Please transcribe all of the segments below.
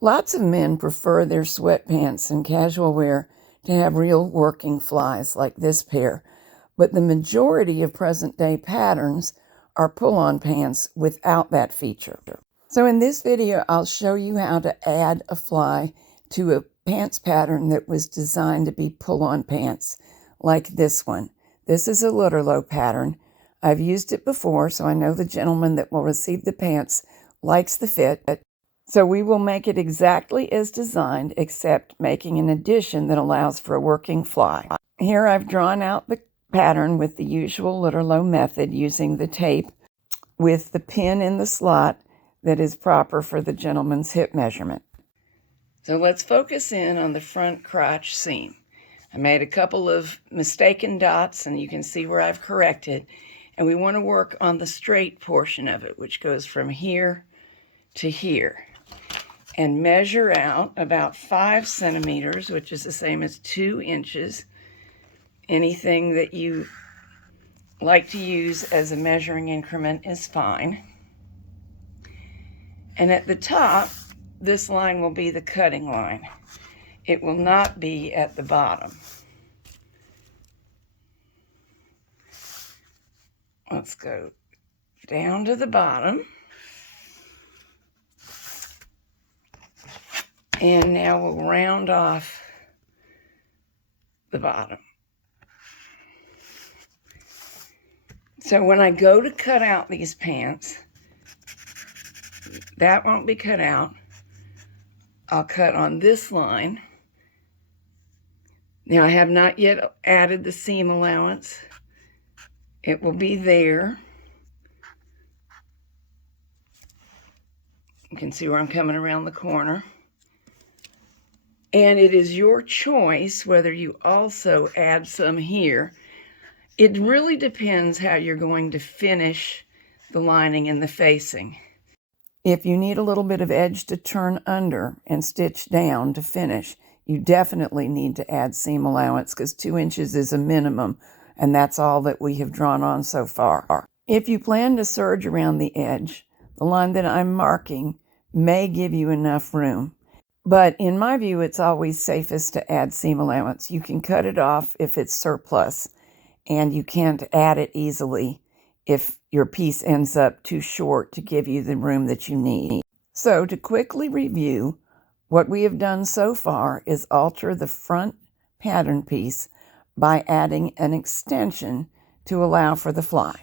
Lots of men prefer their sweatpants and casual wear to have real working flies like this pair, but the majority of present-day patterns are pull-on pants without that feature. So in this video, I'll show you how to add a fly to a pants pattern that was designed to be pull-on pants, like this one. This is a Lutterlow pattern. I've used it before, so I know the gentleman that will receive the pants likes the fit. So we will make it exactly as designed, except making an addition that allows for a working fly. Here I've drawn out the pattern with the usual Lutterlow method, using the tape with the pin in the slot that is proper for the gentleman's hip measurement. So let's focus in on the front crotch seam. I made a couple of mistaken dots, and you can see where I've corrected. And we want to work on the straight portion of it, which goes from here to here. And measure out about 5 centimeters, which is the same as 2 inches. Anything that you like to use as a measuring increment is fine. And at the top, this line will be the cutting line. It will not be at the bottom. Let's go down to the bottom. And now we'll round off the bottom. So when I go to cut out these pants, that won't be cut out. I'll cut on this line. Now I have not yet added the seam allowance. It will be there. You can see where I'm coming around the corner. And it is your choice whether you also add some here. It really depends how you're going to finish the lining and the facing. If you need a little bit of edge to turn under and stitch down to finish, you definitely need to add seam allowance, because 2 inches is a minimum, and that's all that we have drawn on so far. If you plan to serge around the edge, the line that I'm marking may give you enough room. But in my view, it's always safest to add seam allowance. You can cut it off if it's surplus, and you can't add it easily if your piece ends up too short to give you the room that you need. So to quickly review, what we have done so far is alter the front pattern piece by adding an extension to allow for the fly.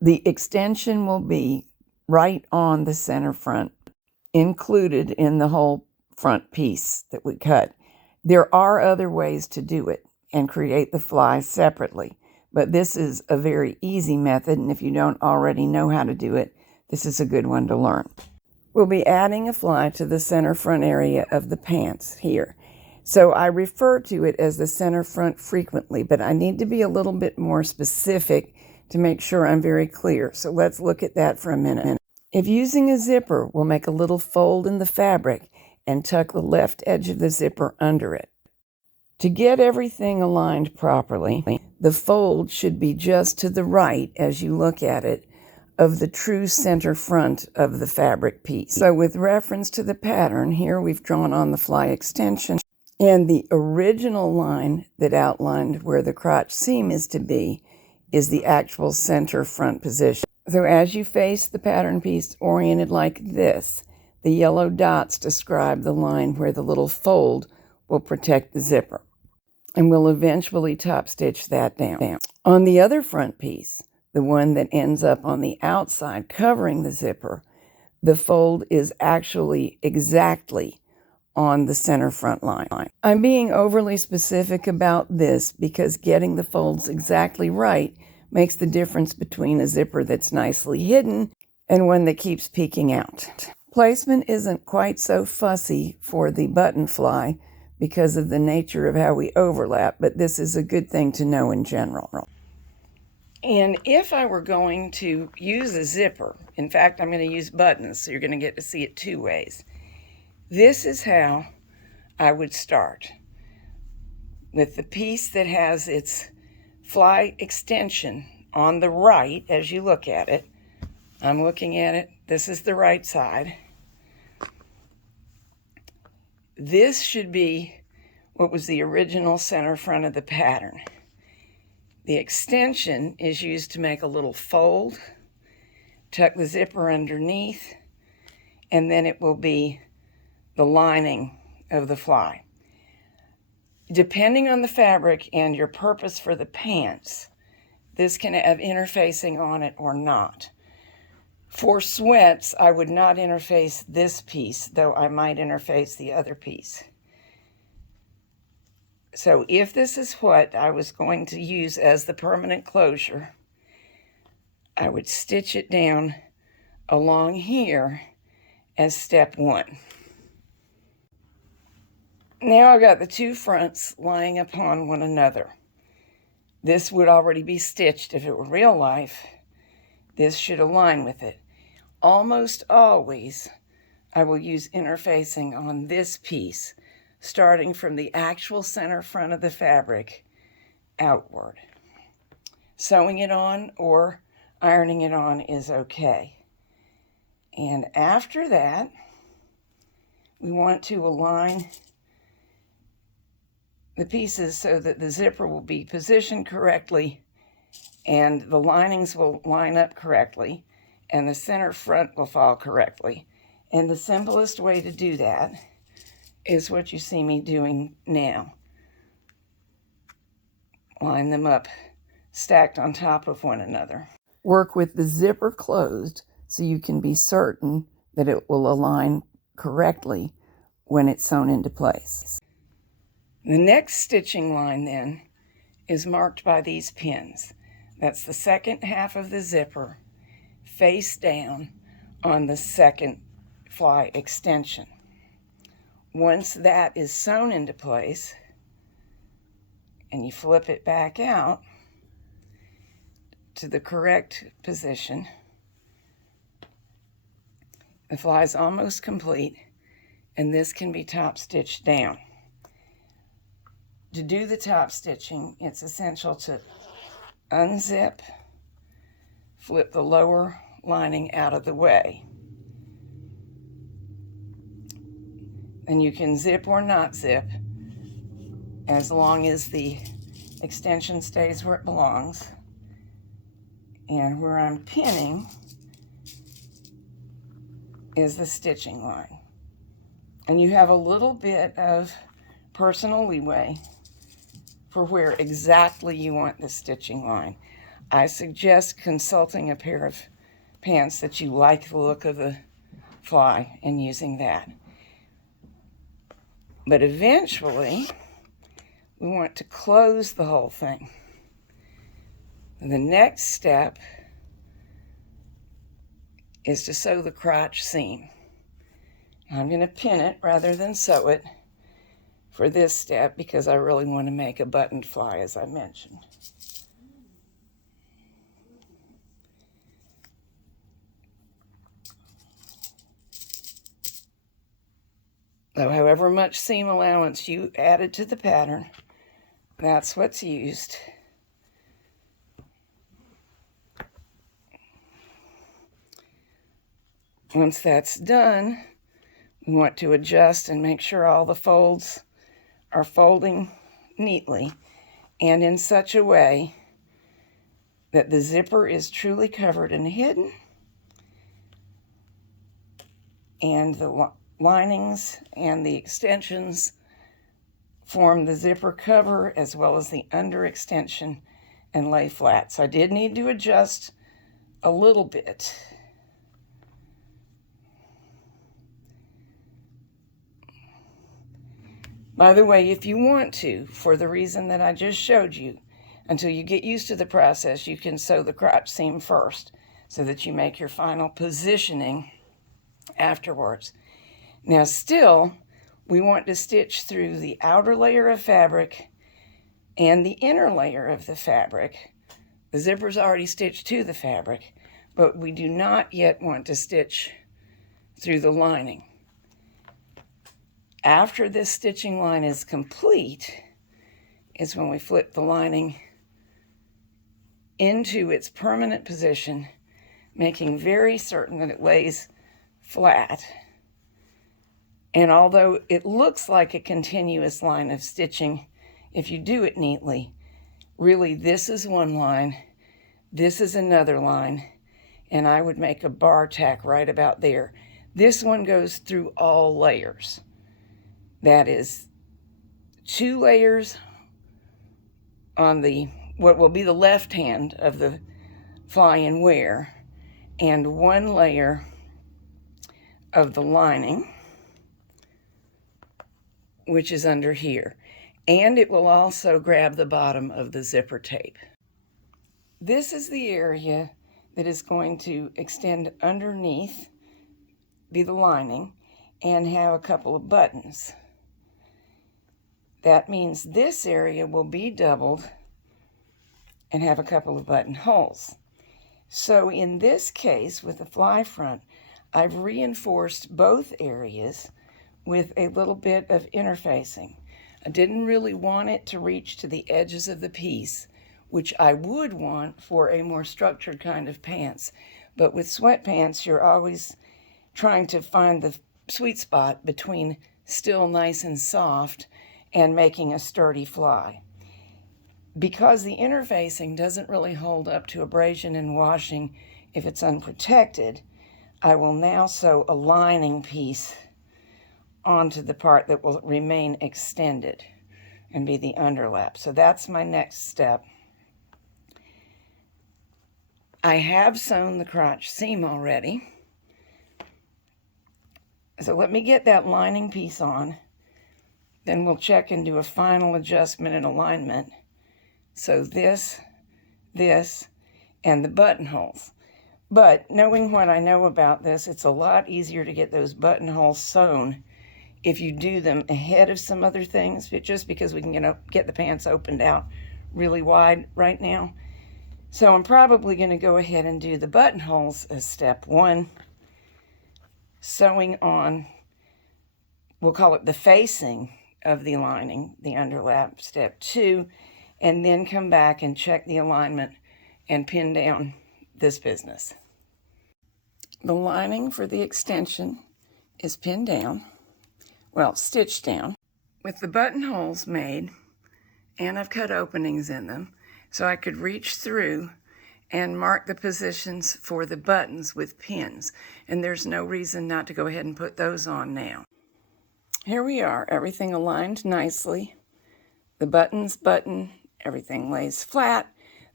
The extension will be right on the center front, included in the whole front piece that we cut. There are other ways to do it and create the fly separately, but this is a very easy method, and if you don't already know how to do it, this is a good one to learn. We'll be adding a fly to the center front area of the pants here. So I refer to it as the center front frequently, but I need to be a little bit more specific to make sure I'm very clear. So let's look at that for a minute. If using a zipper, we'll make a little fold in the fabric and tuck the left edge of the zipper under it. To get everything aligned properly, the fold should be just to the right as you look at it of the true center front of the fabric piece. So with reference to the pattern, here we've drawn on the fly extension, and the original line that outlined where the crotch seam is to be is the actual center front position. So as you face the pattern piece oriented like this, the yellow dots describe the line where the little fold will protect the zipper. And we'll eventually top stitch that down. On the other front piece, the one that ends up on the outside covering the zipper, the fold is actually exactly on the center front line. I'm being overly specific about this because getting the folds exactly right makes the difference between a zipper that's nicely hidden and one that keeps peeking out. Placement isn't quite so fussy for the button fly because of the nature of how we overlap, but this is a good thing to know in general. And if I were going to use a zipper, in fact, I'm going to use buttons, so you're going to get to see it 2 ways. This is how I would start. With the piece that has its fly extension on the right as you look at it. I'm looking at it. This is the right side. This should be what was the original center front of the pattern. The extension is used to make a little fold, tuck the zipper underneath, and then it will be the lining of the fly. Depending on the fabric and your purpose for the pants, this can have interfacing on it or not. For sweats, I would not interface this piece, though I might interface the other piece. So if this is what I was going to use as the permanent closure, I would stitch it down along here as step 1. Now I've got the two fronts lying upon one another. This would already be stitched if it were real life. This should align with it. Almost always, I will use interfacing on this piece, starting from the actual center front of the fabric outward. Sewing it on or ironing it on is okay. And after that, we want to align the pieces so that the zipper will be positioned correctly and the linings will line up correctly and the center front will fall correctly. And the simplest way to do that is what you see me doing now. Line them up stacked on top of one another. Work with the zipper closed so you can be certain that it will align correctly when it's sewn into place. The next stitching line then is marked by these pins. That's the second half of the zipper face down on the second fly extension. Once that is sewn into place and you flip it back out to the correct position, the fly is almost complete and this can be top stitched down. To do the top stitching, it's essential to unzip, flip the lower lining out of the way. And you can zip or not zip as long as the extension stays where it belongs. And where I'm pinning is the stitching line. And you have a little bit of personal leeway for where exactly you want the stitching line. I suggest consulting a pair of pants that you like the look of the fly and using that. But eventually, we want to close the whole thing. And the next step is to sew the crotch seam. I'm going to pin it rather than sew it for this step because I really want to make a buttoned fly, as I mentioned. So however much seam allowance you added to the pattern, that's what's used. Once that's done, we want to adjust and make sure all the folds are folding neatly and in such a way that the zipper is truly covered and hidden and the linings and the extensions form the zipper cover as well as the under extension and lay flat. So I did need to adjust a little bit. By the way, if you want to, for the reason that I just showed you, until you get used to the process, you can sew the crotch seam first so that you make your final positioning afterwards. Now still, we want to stitch through the outer layer of fabric and the inner layer of the fabric. The zipper's already stitched to the fabric, but we do not yet want to stitch through the lining. After this stitching line is complete is when we flip the lining into its permanent position, making very certain that it lays flat And although it looks like a continuous line of stitching, if you do it neatly, really this is one line, this is another line, and I would make a bar tack right about there. This one goes through all layers. That is 2 layers on the what will be the left hand of the fly and wear, and 1 layer of the lining, which is under here. And it will also grab the bottom of the zipper tape. This is the area that is going to extend underneath, be the lining, and have a couple of buttons. That means this area will be doubled and have a couple of buttonholes. So in this case, with the fly front, I've reinforced both areas with a little bit of interfacing. I didn't really want it to reach to the edges of the piece, which I would want for a more structured kind of pants. But with sweatpants, you're always trying to find the sweet spot between still nice and soft and making a sturdy fly. Because the interfacing doesn't really hold up to abrasion and washing if it's unprotected, I will now sew a lining piece onto the part that will remain extended and be the underlap. So that's my next step. I have sewn the crotch seam already. So let me get that lining piece on. Then we'll check and do a final adjustment and alignment. So this, and the buttonholes. But knowing what I know about this, it's a lot easier to get those buttonholes sewn if you do them ahead of some other things, just because we can get the pants opened out really wide right now. So I'm probably going to go ahead and do the buttonholes as step 1, sewing on, we'll call it the facing of the lining, the underlap, step 2, and then come back and check the alignment and pin down this business. The lining for the extension is pinned down, well, stitched down. With the buttonholes made, and I've cut openings in them, so I could reach through and mark the positions for the buttons with pins. And there's no reason not to go ahead and put those on now. Here we are, everything aligned nicely. The buttons button, everything lays flat.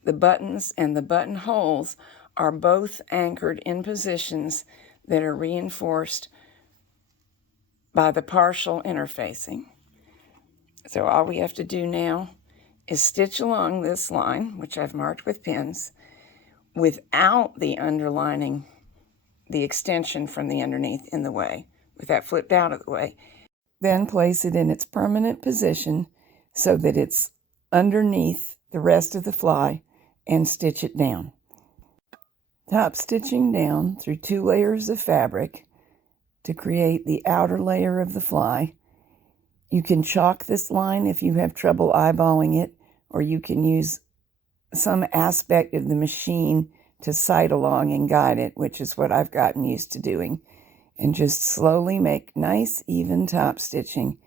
The buttons and the buttonholes are both anchored in positions that are reinforced by the partial interfacing. So all we have to do now is stitch along this line, which I've marked with pins, without the underlining, the extension from the underneath in the way, with that flipped out of the way. Then place it in its permanent position so that it's underneath the rest of the fly and stitch it down. Top stitching down through 2 layers of fabric to create the outer layer of the fly. You can chalk this line if you have trouble eyeballing it, or you can use some aspect of the machine to sight along and guide it, which is what I've gotten used to doing. And just slowly make nice even top stitching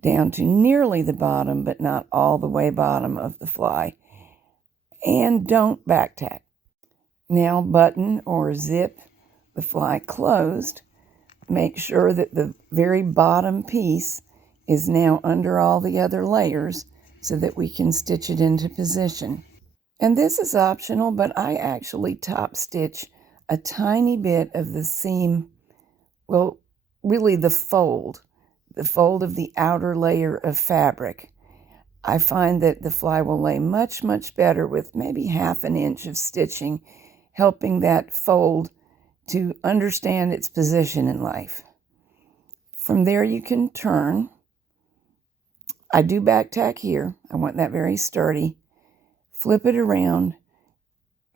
down to nearly the bottom, but not all the way bottom of the fly. And don't back tack. Now button or zip the fly closed. Make sure that the very bottom piece is now under all the other layers so that we can stitch it into position. And this is optional, but I actually top stitch a tiny bit of the seam, well, really the fold of the outer layer of fabric. I find that the fly will lay much, much better with maybe 1/2 inch of stitching, helping that fold to understand its position in life. From there you can turn. I do back tack here. I want that very sturdy. Flip it around.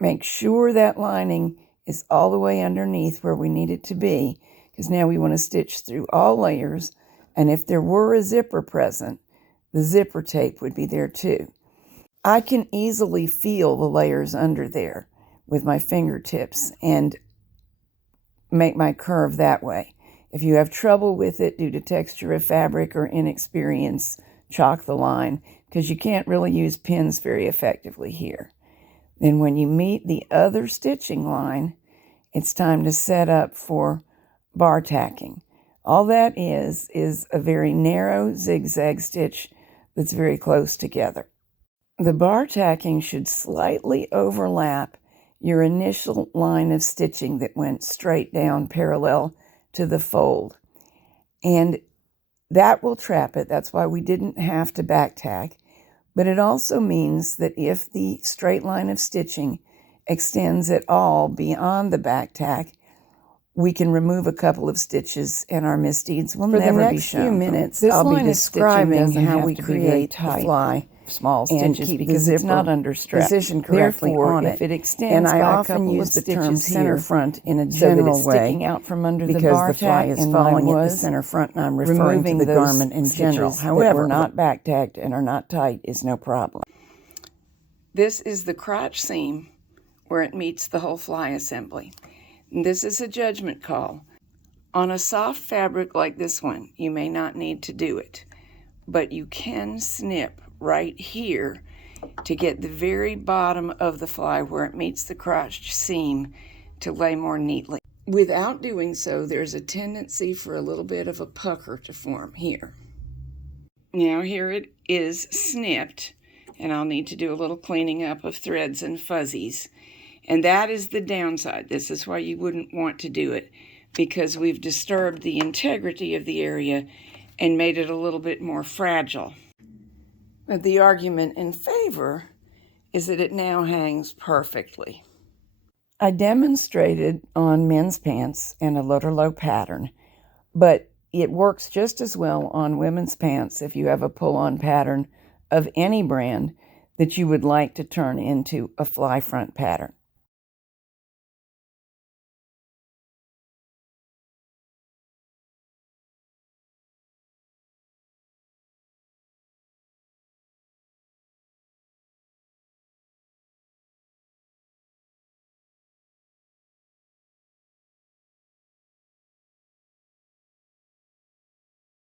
Make sure that lining is all the way underneath where we need it to be, because now we want to stitch through all layers, and if there were a zipper present, the zipper tape would be there too. I can easily feel the layers under there with my fingertips and make my curve that way. If you have trouble with it due to texture of fabric or inexperience, chalk the line, because you can't really use pins very effectively here. Then when you meet the other stitching line, it's time to set up for bar tacking. All that is a very narrow zigzag stitch that's very close together. The bar tacking should slightly overlap your initial line of stitching that went straight down parallel to the fold. And that will trap it. That's why we didn't have to back tack. But it also means that if the straight line of stitching extends at all beyond the back tack, we can remove a couple of stitches and our misdeeds will never be shown. For the next few minutes, I'll be describing how we create the fly small stitches because it's not under strap. Positioned correctly on it. If it extends, and I often use the term center front in a general way, sticking out from under the bar tack is falling at the center front, and I'm referring to the garment in general. However, not back tacked and are not tight is no problem. This is the crotch seam where it meets the whole fly assembly. And this is a judgment call. On a soft fabric like this one, you may not need to do it, but you can snip right here to get the very bottom of the fly where it meets the crotch seam to lay more neatly. Without doing so, there's a tendency for a little bit of a pucker to form here. Now here it is snipped, and I'll need to do a little cleaning up of threads and fuzzies. And that is the downside. This is why you wouldn't want to do it, because we've disturbed the integrity of the area and made it a little bit more fragile. But the argument in favor is that it now hangs perfectly. I demonstrated on men's pants in a low pattern, but it works just as well on women's pants if you have a pull-on pattern of any brand that you would like to turn into a fly front pattern.